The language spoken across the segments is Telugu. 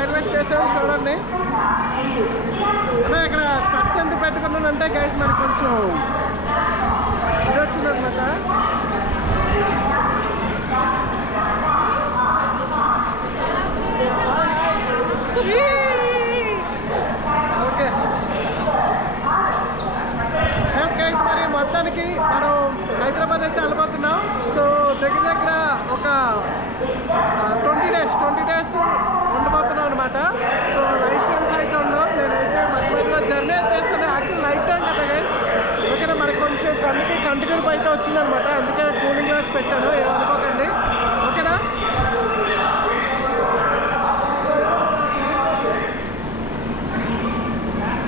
రైల్వే స్టేషన్ చూడండి. ఇక్కడ స్పెక్స్ ఎందుకు పెట్టుకున్నానంటే గైస్ మరి కొంచెం ఇది వచ్చిందనమాట. ఓకే గైస్ మరి మొత్తానికి మనం హైదరాబాద్ అయితే వెళ్ళిపోతున్నాం. సో దగ్గర దగ్గర ఒక 20 days ఉండబోతున్నాం అనమాట. సో నైట్ స్ట్రీమ్స్ అయితే ఉండవు. నేనైతే మధ్య మధ్యలో జర్నీ అయితే వేస్తాను. యాక్చువల్ నైట్ టైం కదా గైస్. ఓకేనా మనకి కొంచెం కంటి కరుపు అయితే వచ్చిందనమాట. అందుకే కూలింగ్ గ్లాస్ పెట్టాను, ఏమనుకోకండి. ఓకేనా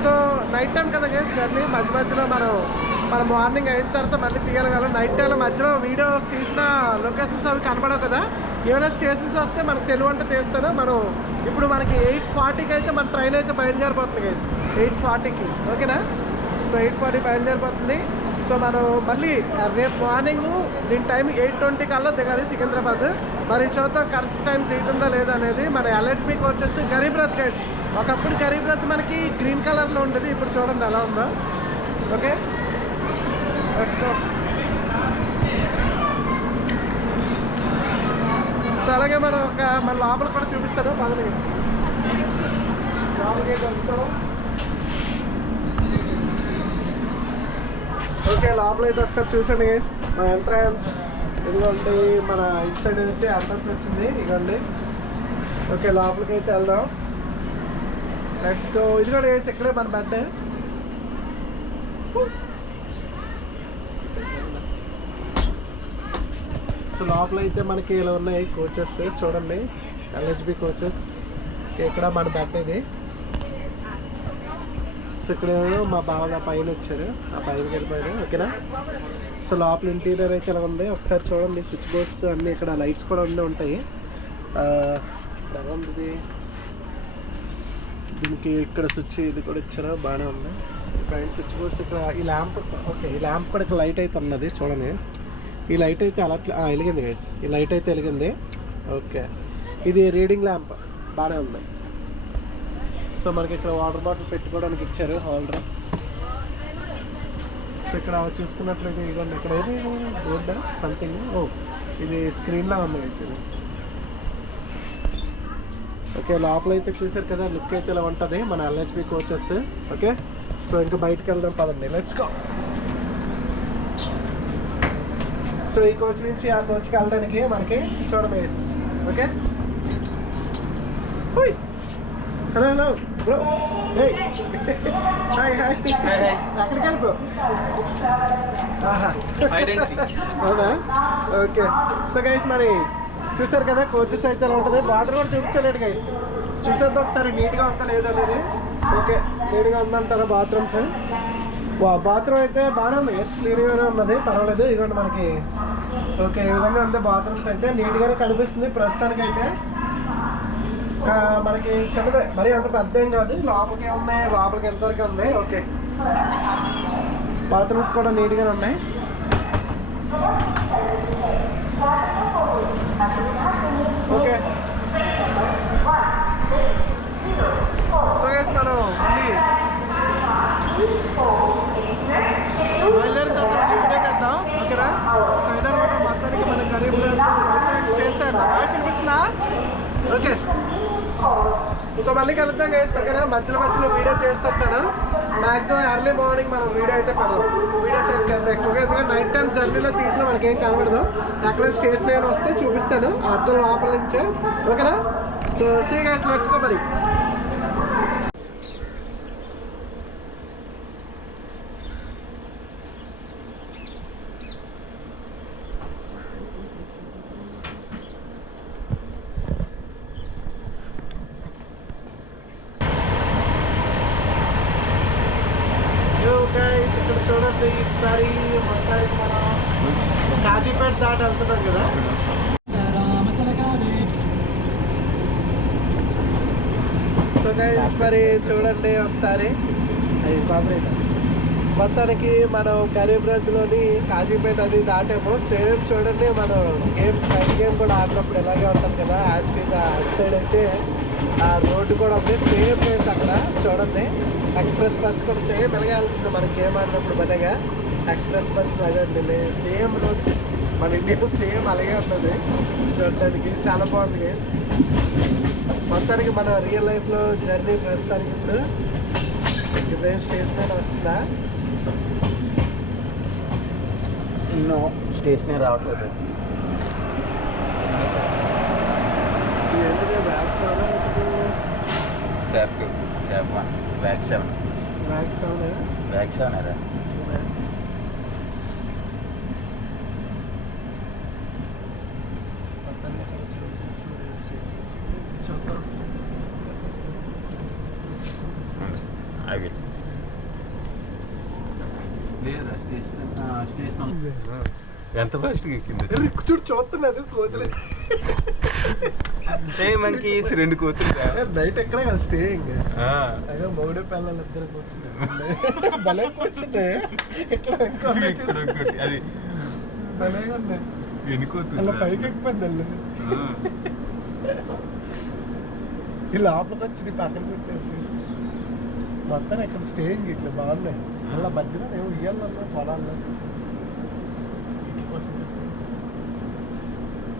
సో నైట్ టైం కదా గైస్ జర్నీ. మధ్య మధ్యలో మనం మార్నింగ్ అయిన తర్వాత మళ్ళీ తీయగలం. నైట్ టైంలో మధ్యలో వీడియోస్ తీసిన లొకేషన్స్ అవి కనపడవు కదా. ఏమైనా స్టేషన్స్ వస్తే మనకు తెలివంటే తీస్తాను. ఇప్పుడు మనకి 8:40కి అయితే మన ట్రైన్ అయితే బయలుదేరిపోతుంది గైస్. 8:40కి ఓకేనా. సో 8:40 బయలుదేరిపోతుంది. సో మనం మళ్ళీ రేపు మార్నింగ్ దీని టైం 8:20 కల్లా దిగాలి సికింద్రాబాద్. మరి చూద్దాం కరెక్ట్ టైం దిగుతుందా లేదా అనేది. మన LHBకి వచ్చేసి గరీబ్ రథ్ గైస్. ఒకప్పుడు గరీబ్ రథ్ మనకి గ్రీన్ కలర్లో ఉండేది, ఇప్పుడు చూడండి ఎలా ఉందో. Okay let's go. సో అలాగే మన లోపల కూడా చూపిస్తాను. బాగా లోపలికి వస్తాం. ఓకే లోపల అయితే ఒకసారి చూసండి గైస్. మన ఎంట్రన్స్ ఇదిగోండి. మన ఇటు సైడ్ అయితే ఎంట్రన్స్ వచ్చింది ఇదిగోండి. ఓకే లోపలికి అయితే వెళ్దాం. నెక్స్ట్ ఇదిగోండి గైస్ ఇక్కడే మన బెడ్. సో లోపల అయితే మనకి ఇలా ఉన్నాయి కోచెస్ చూడండి. LHB coaches. ఇక్కడ మన బెడ్ ఇది. సో ఇక్కడ మా బాగా పైన వచ్చారు, ఆ పైనకి వెళ్ళిపోయారు. ఓకేనా. సో లోపల ఇంటీరియర్ అయితే ఇలా ఉంది. ఒకసారి చూడండి. స్విచ్ బోర్డ్స్ అన్నీ ఇక్కడ లైట్స్ కూడా ఉంటాయి. ఎలా ఉంది దీనికి. ఇక్కడ స్విచ్ ఇది కూడా ఇచ్చారు, బాగానే ఉంది. పైన స్విచ్ బోర్డ్స్ ఇక్కడ ఈ ల్యాంప్. ఓకే ఈ ల్యాంప్ కూడా ఇక్కడ లైట్ అయితే ఉన్నది చూడండి. ఈ లైట్ అయితే అలా వెలిగింది గైస్. ఈ లైట్ అయితే వెలిగింది. ఓకే ఇది రీడింగ్ ల్యాంప్ బాగానే ఉంది. సో మనకి ఇక్కడ వాటర్ బాటిల్ పెట్టుకోవడానికి ఇచ్చారు హోల్డర్. సో ఇక్కడ చూసుకున్నట్లయితే ఇదిగోండి ఇక్కడ ఏది బోర్డ్ సంథింగ్. ఇది స్క్రీన్లా ఉంది గైస్ ఇది. ఓకే లోపల అయితే చూసారు కదా లుక్ అయితే ఇలా ఉంటుంది మన LHB కోచెస్. ఓకే సో ఇంకా బయటకు వెళ్దాం పదండి. Let's go. సో ఈ కోచ్ నుంచి ఆ కోచ్కి వెళ్ళడానికి మనకి చూడండి guys. Okay hello hello bro. Hi hi. ఎక్కడికి వెళ్ళిపో. అవునా. ఓకే సో గైస్ మరి చూసారు కదా కోచెస్ అయితే ఎలా ఉంటుంది. బార్డర్ కూడా చూపించలేడు గైస్. చూసేద్దాం ఒకసారి నీట్గా ఉందా లేదా అనేది. ఓకే నీట్గా ఉందంటారా బాత్రూమ్స్. బాత్రూమ్ అయితే బాగానే ఉంది. క్లీన్గానే ఉన్నది, పర్వాలేదు. ఇదిగోండి మనకి. ఓకే ఈ విధంగా ఉంది బాత్రూమ్స్ అయితే. నీట్గానే కనిపిస్తుంది ప్రస్తుతానికైతే. మనకి చిన్నదే, మరి అంత పెద్ద ఏం కాదు. లోపలికి ఉన్నాయి, లోపలికి ఎంతవరకు ఉంది. ఓకే బాత్రూమ్స్ కూడా నీట్గానే ఉన్నాయి. ఓకే సో గైస్ మనం మళ్ళీ బయలుదేరిన తర్వాత వీడియో చేద్దాం. ఓకేనా. సో ఇదనమాట మొత్తానికి మన గరీబ్ రథ్ స్టేషన్. వాయిస్ వినిపిస్తుందా? ఓకే సో మళ్ళీ కలుద్దాం గైస్. ఓకేనా. మధ్యలో వీడియో తీస్తుంటాను. మ్యాక్సిమం ఎర్లీ మార్నింగ్ మనం వీడియో అయితే పెడదాం. వీడియోస్ అయితే ఎక్కువగా ఎందుకంటే నైట్ టైం జర్నీలో తీసినా మనకి ఏం కనబడదు. ఎక్కడ స్టేషన్ ఏమైనా వస్తే చూపిస్తాను అర్థం లోపల నుంచే. ఓకేనా. So see guys let's go మరి. ఇక్కడ చూడండి ఈసారి మొత్తానికి మనం కాజీపేట దాటి వెళ్తున్నాం కదా. సో గైస్ మరి చూడండి ఒకసారి మొత్తానికి మనం గరీబ్ రథ్లోని కాజీపేట అది దాటాము. సేమ్ చూడండి మనం గేమ్ కూడా ఆడినప్పుడు ఎలాగే ఉంటుంది కదా. యాస్టీజ్ అటు సైడ్ అయితే ఆ రోడ్డు కూడా ఉంది, సేమ్ ప్లేస్ అక్కడ చూడండి. ఎక్స్ప్రెస్ బస్ కూడా సేమ్ ఇలాగే వెళ్తుంది మనకి గేమ్ ఆడినప్పుడు బలేగా. ఎక్స్ప్రెస్ బస్ లాగే ఉంటుంది, సేమ్ రోడ్స్ మన ఇండియాలో సేమ్ అలాగే ఉంటుంది చూడడానికి. చాలా బాగుంది గైస్. మొత్తానికి మన రియల్ లైఫ్లో జర్నీ ప్రస్తుతానికి ఇప్పుడు ఇదే స్టేషన్ వస్తుందా? నో, స్టేషనే రావట్లేదు. ఏంటంటే back seven back seven back seven back seven అదే. అవి లేదా స్టేషన్ ఎంత ఫాస్ట్గా ఎక్కింది. చూడు చూస్తున్నది కోతులు. మనకి 2 కోతులు నైట్ ఎక్కడే కదా స్టేయింగ్. అదే మొగుడు పిల్లలు ఇద్దరు కూర్చుంటే భలే కూర్చుంటే ఇక్కడ అది భలే ఉన్నాయి. అలా పైకి ఎక్కిపోయింది అల్లు. ఈ లోపలికి వచ్చి నీ పక్కన కూర్చొని మొత్తం ఇక్కడ స్టేయింగ్ ఇట్లా బాగున్నాయి. అలా మధ్యలో ఏమో ఇయ్యాలన్నా పొలాల్లో కోసం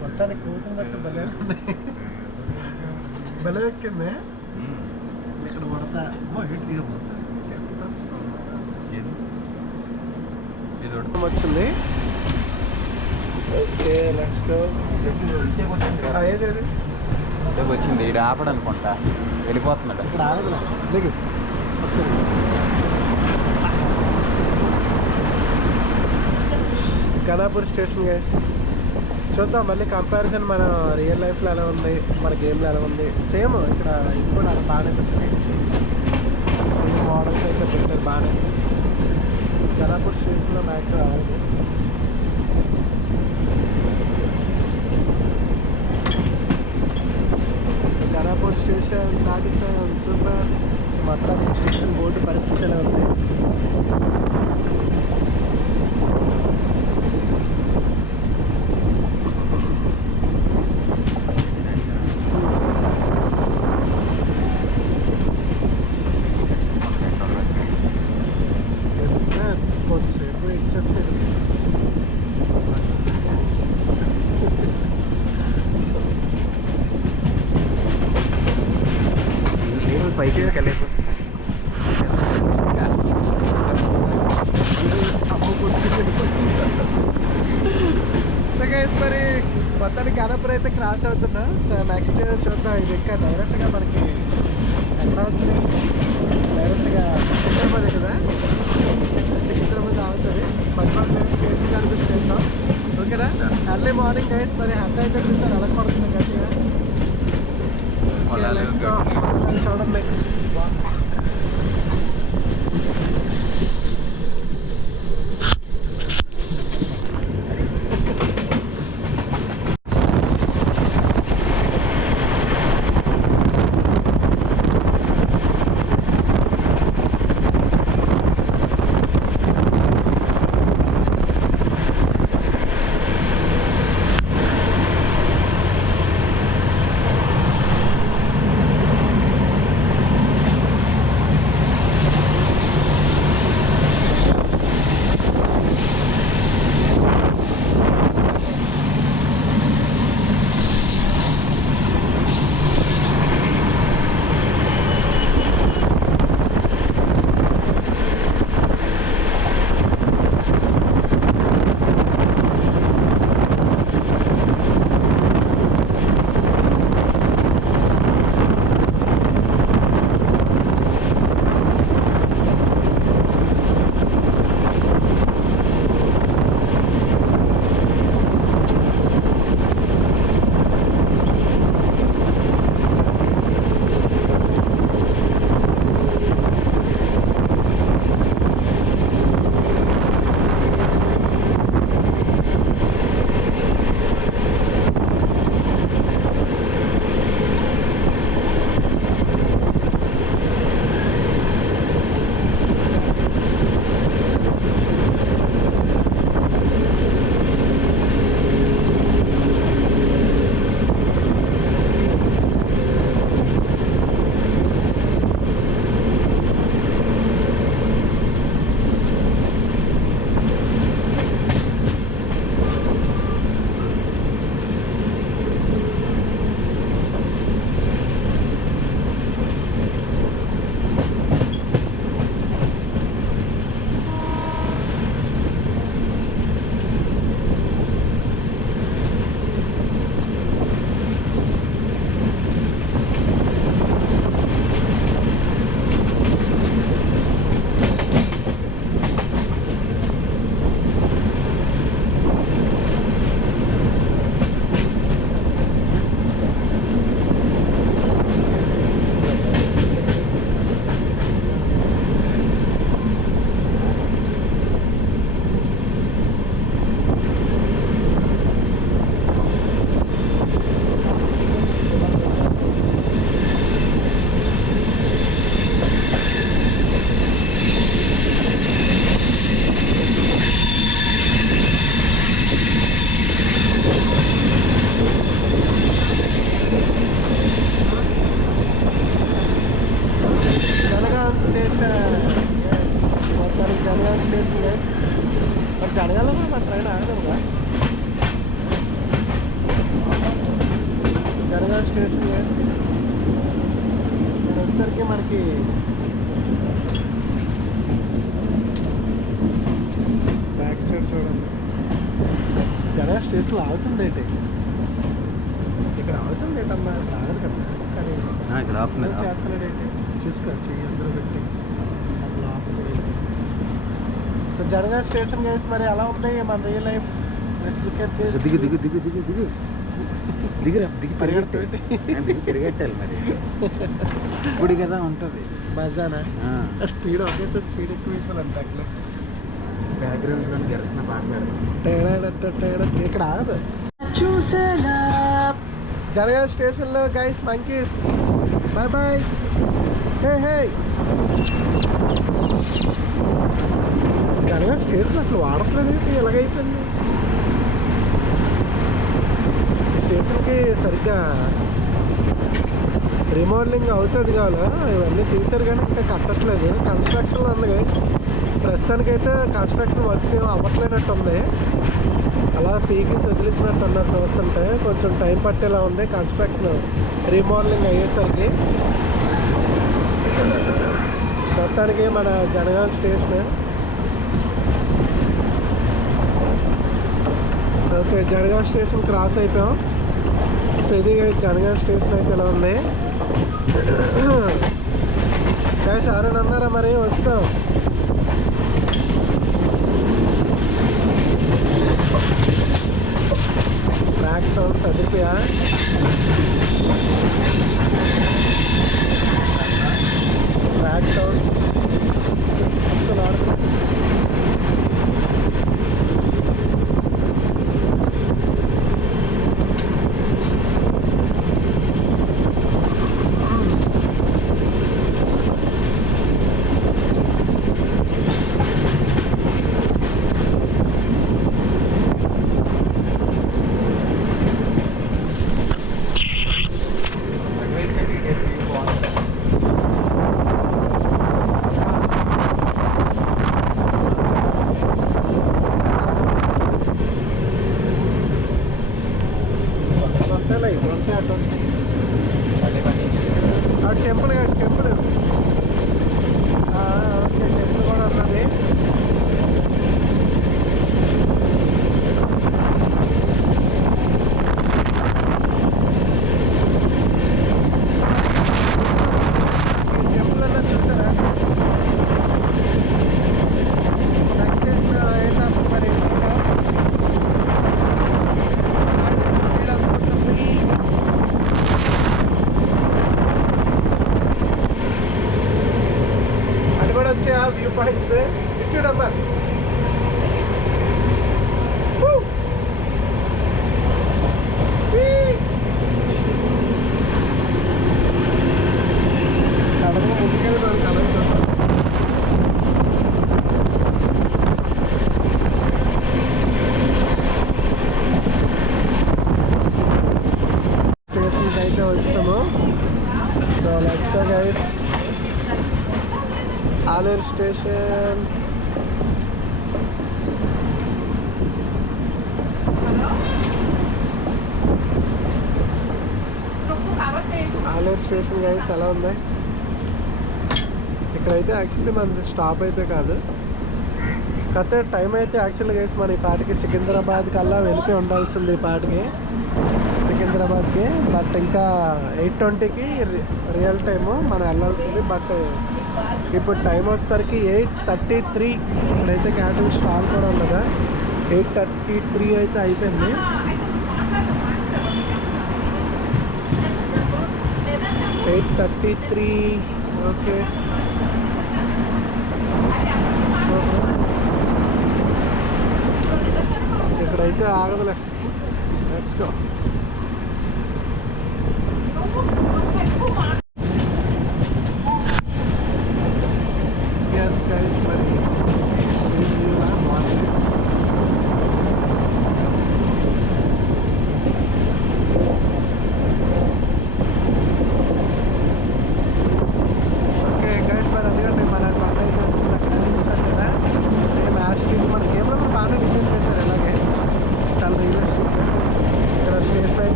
మొత్తానికి కూతురు బట్టి భలే ఉన్నాయి. భలే ఎక్కింది ఇక్కడ పడతా వచ్చింది. Okay let's go. ఏది వచ్చింది ఇక్కడ ఆపడు అనుకుంటా, వెళ్ళిపోతున్నాడు. ఇక్కడ ఆగదులే లేకు ఒకసారి. Khanapur station guys. చూద్దాం మళ్ళీ కంపారిజన్ మన రియల్ లైఫ్లో ఎలా ఉంది, మన గేమ్లో ఎలా ఉంది. సేమ్ ఇక్కడ ఇది కూడా అలా బాగానే వచ్చింది. సేమ్ మోడల్స్ అయితే పెట్టారు బాగానే. ఖానాపూర్ స్టేషన్లో మ్యాక్స్ రావాలి. సో ఖానాపూర్ స్టేషన్ దాటిస్తాం సూపర్. మొత్తం స్టేషన్ బోర్డు పరిస్థితి ఎలా ఉంది. కొంచెంసేపు ఇచ్చేస్తాడు. పైకి వెళ్ళలేదు. మరి మొత్తానికి ఖానాపూర్ అయితే క్రాస్ అవుతున్నా. సో నెక్స్ట్ చూద్దాం. ఇది ఇంకా డైరెక్ట్గా మనకి ఎక్కడ అవుతుంది, డైరెక్ట్గా సికింద్రాబాద్ కదా. సికింద్రాబాద్ అవుతుంది. మధ్యలో స్టేషన్ కనిపిస్తే వెళ్తాం. ఓకేనా? Early morning guys. మరి హంట అయితే చూసారు ఎలా పడుతుంది గట్టిగా. చూడండి స్టేషన్. మొత్తానికి జనగాం స్టేషన్ గైస్. మరి జనగాంలో కూడా మన ట్రైన్ ఆగదుగా. Jangaon station guys. ఇక్కడ వచ్చేసరికి మనకి బ్యాక్ సైడ్ చూడండి. జనగాం స్టేషన్లో ఆగుతుంది ఏంటి? ఇక్కడ ఆగుతుంది ఏంటమ్మా? సాగదు కదా. కానీ ఇక్కడ ఆపుతున్నారు. చేస్తున్నాడు ఏంటి? చూసుకోవచ్చు అందరూ పెట్టి సో జనగాం స్టేషన్ గైస్. మరి ఎలా ఉంది మన real life? Let's look at this. దిగు దిగు దిగు దిగు దిగు దిగురా దిగి పెరిగెట్టాలి మరి. ఇప్పుడు కదా ఉంటుంది మజానా? స్పీడ్ ఒకేసారి స్పీడ్ ఎక్కువ అయిపోయింది అట్లా. బ్యాక్గ్రౌండ్ కానీ గెలిచిన బాగా ఇక్కడ ఆగదు. చూసేలా జనగాం స్టేషన్లో guys monkeys. Bye bye. Hey hey. Jangaon station అసలు వాడట్లేదు ఏంటి? ఎలాగైపోయింది స్టేషన్కి? సరిగ్గా రీమోడలింగ్ అవుతుంది కావాలా? ఇవన్నీ తీశారు కానీ ఇంకా కట్టట్లేదు. కన్స్ట్రక్షన్లో ఉంది గైస్. ప్రస్తుతానికైతే కన్స్ట్రక్షన్ వర్క్స్ ఏమి అవ్వట్లేనట్టు ఉంది. అలా పీకేసి వదిలేసినట్టు ఉన్నారు చూస్తుంటే. కొంచెం టైం పట్టేలా ఉంది కన్స్ట్రక్షన్ రీమోడలింగ్ అయ్యేసరికి. మొత్తానికి మన Jangaon station. Okay, Jangaon station cross అయిపోయాం. సో ఇది జనగాం స్టేషన్ అయితే ఇలా ఉంది. గైస్ ఎవరైనా అన్నారా మరి? వస్తాం. బ్యాక్ సౌండ్స్ అదిరిపోయా. బ్యాక్ సౌండ్స్ అసలు ఆడుతుంది. Temple guys, temple. Okay, temple కూడా ఉన్నది. టెంపుల్ అన్నది చూసారా? నెక్స్ట్ స్టేషన్ ఏంటి అసలు మరి? అది కూడా వచ్చే ఆ వ్యూ పాయింట్స్ చూడమ్మా. సడన్గా ముందుకెళ్ళి మనం కలర్ చూస్తాం. స్టేషన్కి అయితే వస్తాము. So let's go guys. Aleru station. Aleru station guys ఎలా ఉంది? ఇక్కడైతే యాక్చువల్లీ మన స్టాప్ అయితే కాదు. కాకపోతే టైం అయితే యాక్చువల్లీ గైస్ మన ఈ పాటికి సికింద్రాబాద్ కల్లా వెళ్ళిపోయి ఉండాల్సింది ఈ పాటికి సికింద్రాబాద్కి. బట్ ఇంకా 8:20కి రియల్ టైము మనం వెళ్ళాల్సింది. బట్ ఇప్పుడు టైం వచ్చేసరికి 8:33. ఇక్కడైతే క్యాటరింగ్ స్టాల్ కూడా ఉన్నదా. 8:33 అయితే అయిపోయింది. ఓకే, ఇక్కడైతే ఆగదులే. Let's go. ఎస్ గైస్, మరి ఓకే గైస్, మరి అందుకంటే మన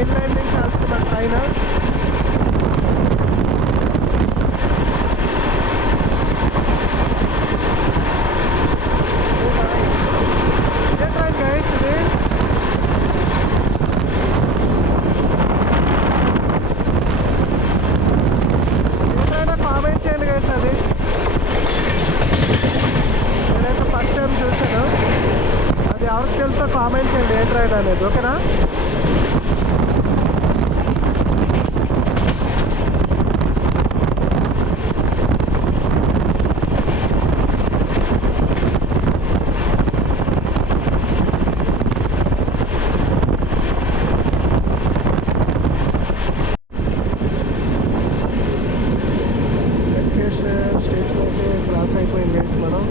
మెయిన్ లైన్ నుంచి వెళ్తుంది మన ట్రైన్. ఇదే ట్రైన్ గైస్ ఇది. ఏదైనా కామెంట్ చేయండి గైస్. అది నేనైతే ఫస్ట్ టైం చూసాను. అది ఎవరికి తెలుసో కామెంట్ చేయండి ఏ ట్రైన్ అనేది. ఓకేనా? స్టేషన్ అయితే క్రాస్ అయిపోయింది గైస్ మనం.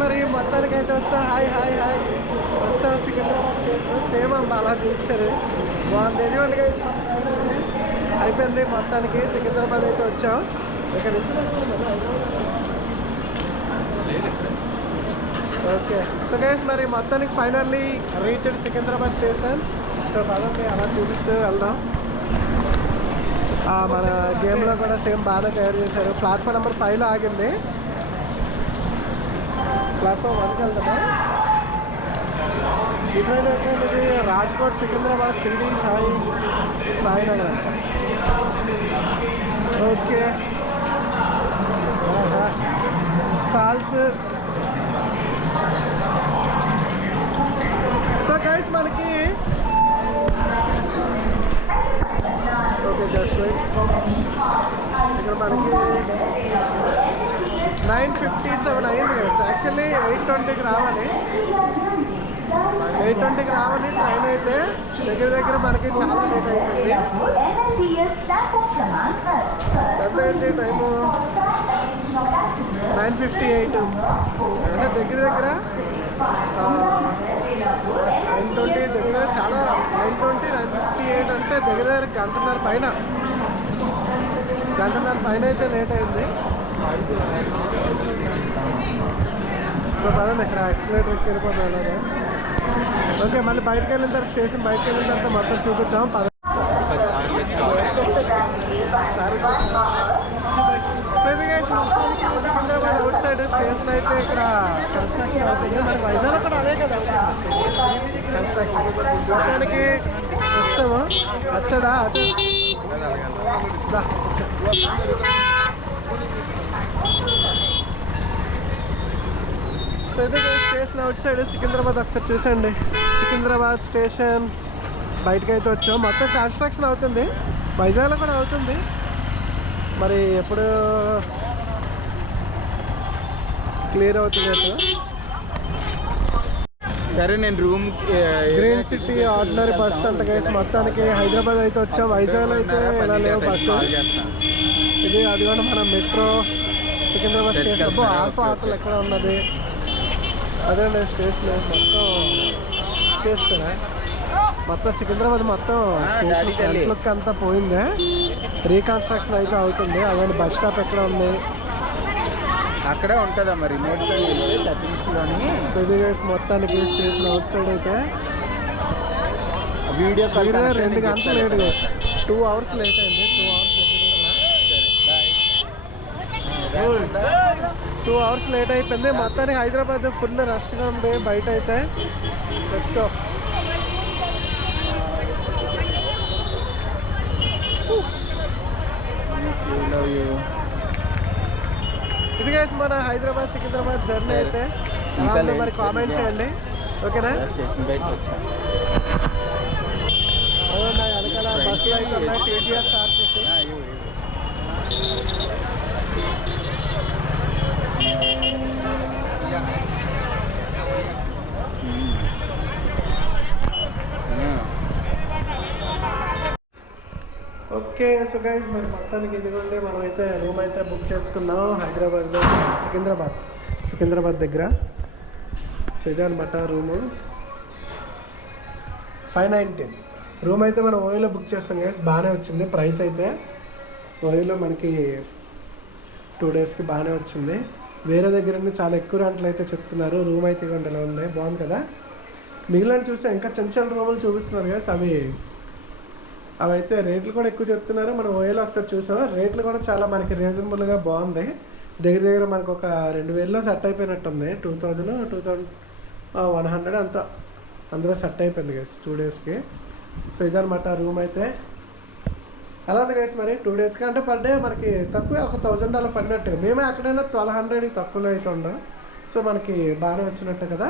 మరి మొత్తానికి అయితే వస్తా. హాయ్ హాయ్ హాయ్ వస్తా. సికింద్రాబాద్ స్టేషన్ సేమ్ అమ్మ అలా చూస్తారు. బాగుంది. ఎటువంటి అయిపోయింది మొత్తానికి. సికింద్రాబాద్ అయితే వచ్చాం. ఇక్కడ నుంచి ఓకే. సో గైస్ మరి మొత్తానికి finally reached Secunderabad station. So పదండి అలా చూపిస్తూ వెళ్దాం. మన గేమ్లో కూడా సేమ్ బాగానే తయారు చేశారు. ప్లాట్ఫామ్ నెంబర్ 5లో ఆగింది. ప్లాట్ఫామ్ 1కి వెళ్తామా? ఈ ట్రైన్ ఏంటంటే Rajkot Secunderabad Shirdi Sainagar. Okay. Stalls. So guys మనకి ఓకే జస్ట్ వెయిట్. ఇక్కడ మనకి 9:57 అయింది కదా. యాక్చువల్లీ 8:20కి రావాలి. 8:20కి రావాలి ట్రైన్. అయితే దగ్గర మనకి చాలా లేట్ అయిపోయింది. ఎంత అయింది టైము? 9:58. అంటే దగ్గర 9:20 దగ్గర చాలా 9:20 9:58 అంటే దగ్గర గంటన్నర పైన అయితే లేట్ అయింది. ఇప్పుడు పదండి ఇక్కడ ఎక్స్కలేటర్కి వెళ్ళిపోతాం అలాగే. ఓకే మళ్ళీ బయటకు వెళ్ళిన తర్వాత స్టేషన్ బయటకు వెళ్ళిన తర్వాత మొత్తం చూపిద్దాం. సికింద్రాబాద్ అవుట్ సైడ్ స్టేషన్ అయితే ఇక్కడ కన్స్ట్రక్షన్ అవుతుంది. మరి వైజాగ్ కూడా అదే కదా కన్స్ట్రక్షన్. మొత్తానికి వస్తాము. వచ్చాడా అటు అయితే స్టేషన్ అవుట్ సైడ్ సికింద్రాబాద్ ఒకసారి చూసండి. సికింద్రాబాద్ స్టేషన్ బయటకు అయితే వచ్చాం. మొత్తం కన్స్ట్రక్షన్ అవుతుంది. వైజాగ్లో కూడా అవుతుంది. మరి ఎప్పుడు క్లియర్ అవుతుంది అయితే. సరే నేను room green city ordinary bus అంట గైస్. మొత్తానికి హైదరాబాద్ అయితే వచ్చాం. వైజాగ్లో అయితే ఇలా లేవు బస్సు. ఇది అది కూడా మన మెట్రో సికింద్రాబాద్ స్టేషన్. ఆల్ఫా ఆటోలు ఎక్కడ ఉన్నది అదే స్టేషన్ మొత్తం చేస్తారా. మొత్తం సికింద్రాబాద్ మొత్తం స్టేషన్ లుక్ అంతా పోయిందే. రీకన్స్ట్రక్షన్ అయితే అవుతుంది. అదే బస్ స్టాప్ ఎక్కడ ఉంది అక్కడే ఉంటుందమ్మా రిమోట్ సెట్టింగ్స్లోని. సో ఇది మొత్తానికి స్టేషన్ అవుట్ సైడ్ అయితే వీడియో 2 గంటలు లేట్ గైస్. 2 అవర్స్ లేట్ అయింది. 2 అవర్స్ లేట్ అయిపోయింది. మొత్తానికి హైదరాబాద్ ఫుల్ రష్గా ఉంది బయట అయితే. Let's go. ఇది గైస్ మన హైదరాబాద్ సికింద్రాబాద్ జర్నీ అయితే. మరి కామెంట్ చేయండి ఓకేనా. వెనకాల బస్సులు అయితే ఉన్నాయి TTS RTC. Okay so guys మరి మొత్తానికి ఇదిగోండి మనమైతే రూమ్ అయితే బుక్ చేసుకున్నాం హైదరాబాద్లో సికింద్రాబాద్ దగ్గర. సో ఇదే అనమాట రూము 519 రూమ్ అయితే మనం ఓయోలో బుక్ చేస్తాం గైస్. బాగానే వచ్చింది ప్రైస్ అయితే. ఓయోలో మనకి 2 డేస్కి బాగానే వచ్చింది. వేరే దగ్గర నుండి చాలా ఎక్కువ రేట్లు అయితే చెప్తున్నారు. రూమ్ అయితే ఇవ్వండి ఇలా ఉంది, బాగుంది కదా. మిగిలిన చూసా ఇంకా చిన్న చిన్న రూములు చూపిస్తున్నారు గైస్. అవి అయితే రేట్లు కూడా ఎక్కువ చెప్తున్నారు. మనం ఓయోలో ఒకసారి చూసాం, రేట్లు కూడా చాలా మనకి రీజనబుల్గా బాగుంది. దగ్గర మనకు ఒక 2000లో సెట్ అయిపోయినట్టుంది. 2100 అంతా అందులో సెట్ అయిపోయింది గైస్ 2 డేస్కి. సో ఇదనమాట రూమ్ అయితే. ఎలా ఉంది గైస్ మరి 2 డేస్కి అంటే పర్ డే మనకి తక్కువ ఒక $1000 పడినట్టు. మేమే అక్కడైనా 1200 తక్కువలో అయితే ఉండవు. సో మనకి బాగానే వచ్చినట్టు కదా.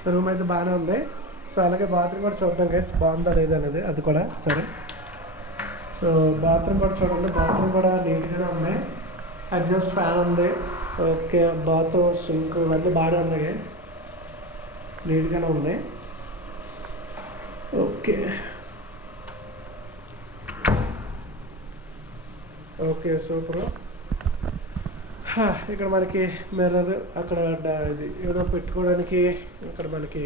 సో రూమ్ అయితే బాగానే ఉంది. సో అలాగే బాత్రూమ్ కూడా చూద్దాం గైస్ బాగుందా లేదనేది అది కూడా. సరే సో బాత్రూమ్ కూడా చూడండి, బాత్రూమ్ కూడా నీట్గానే ఉంది. అడ్జస్ట్ ఫ్యాన్ ఉంది. ఓకే బాత్రూమ్ సింక్ ఇవన్నీ బాగానే ఉన్నాయి గైస్, నీట్గానే ఉంది. Okay okay super. ఇక్కడ మనకి మిర్రర్, అక్కడ ఇది ఏదో పెట్టుకోవడానికి ఇక్కడ మనకి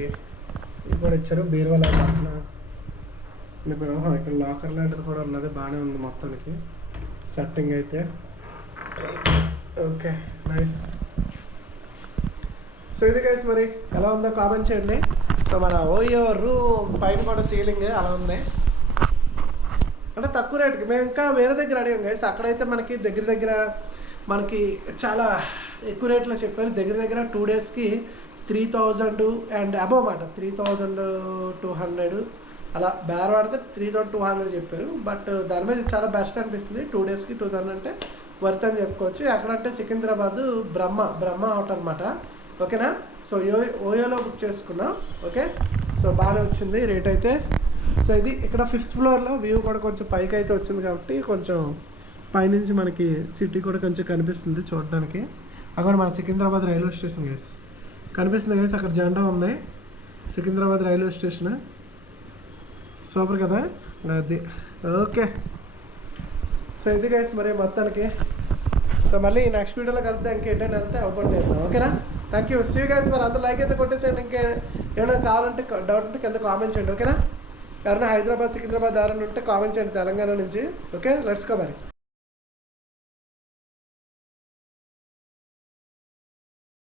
ఇది కూడా ఇచ్చారు బీరువాల పక్కన. ఇక్కడ లాకర్ లాంటిది కూడా ఉన్నది, బాగానే ఉంది మొత్తానికి సెట్టింగ్ అయితే. Okay nice. సో ఇది గైస్ మరి ఎలా ఉందో కామెంట్ చేయండి. సో మన ఓయో రూమ్ పైన కూడా సీలింగ్ అలా ఉంది అంటే తక్కువ రేటుకి. మేము ఇంకా వేరే దగ్గర అడిగాం గైస్, అక్కడైతే మనకి దగ్గర మనకి చాలా ఎక్కువ రేట్లో చెప్పారు. దగ్గర 2 డేస్కి 3000 అండ్ అబవ్ మాట 3200 అలా బేర్ వాడితే 3200 చెప్పారు. బట్ దాని మీద చాలా బెస్ట్ అనిపిస్తుంది. 2 డేస్కి 2000 అంటే వర్త్ అని చెప్పుకోవచ్చు. ఎక్కడంటే సికింద్రాబాద్ బ్రహ్మ హోటల్ అనమాట. ఓకేనా. సో ఓయోలో బుక్ చేసుకున్నాం. ఓకే సో బాగానే వచ్చింది రేట్ అయితే. సో ఇది ఇక్కడ 5th ఫ్లోర్లో వ్యూ కూడా కొంచెం పైకి అయితే వచ్చింది కాబట్టి కొంచెం పైనుంచి మనకి సిటీ కూడా కొంచెం కనిపిస్తుంది చూడడానికి. అక్కడ మన సికింద్రాబాద్ రైల్వే స్టేషన్ గైస్ కనిపిస్తుంది గైస్, అక్కడ జెండా ఉంది సికింద్రాబాద్ రైల్వే స్టేషన్. సూపర్ కదా అది. ఓకే సో ఇది గైస్ మరి మొత్తానికి. సో మళ్ళీ నెక్స్ట్ వీడియోలో కలిస్తే ఇంకేంటైనా వెళ్తే అవుపడి చేద్దాం. ఓకేనా. Thank you. See guys. మరి అందరూ లైక్ అయితే కొట్టేసేయండి. ఏమైనా కావాలంటే డౌట్ ఉంటే కింద కామెంట్ చేయండి. ఓకేనా. ఎవరైనా హైదరాబాద్ సికింద్రాబాద్ ఎవరైనా ఉంటే కామెంట్ చేయండి తెలంగాణ నుంచి. ఓకే లెట్స్ గో మరి.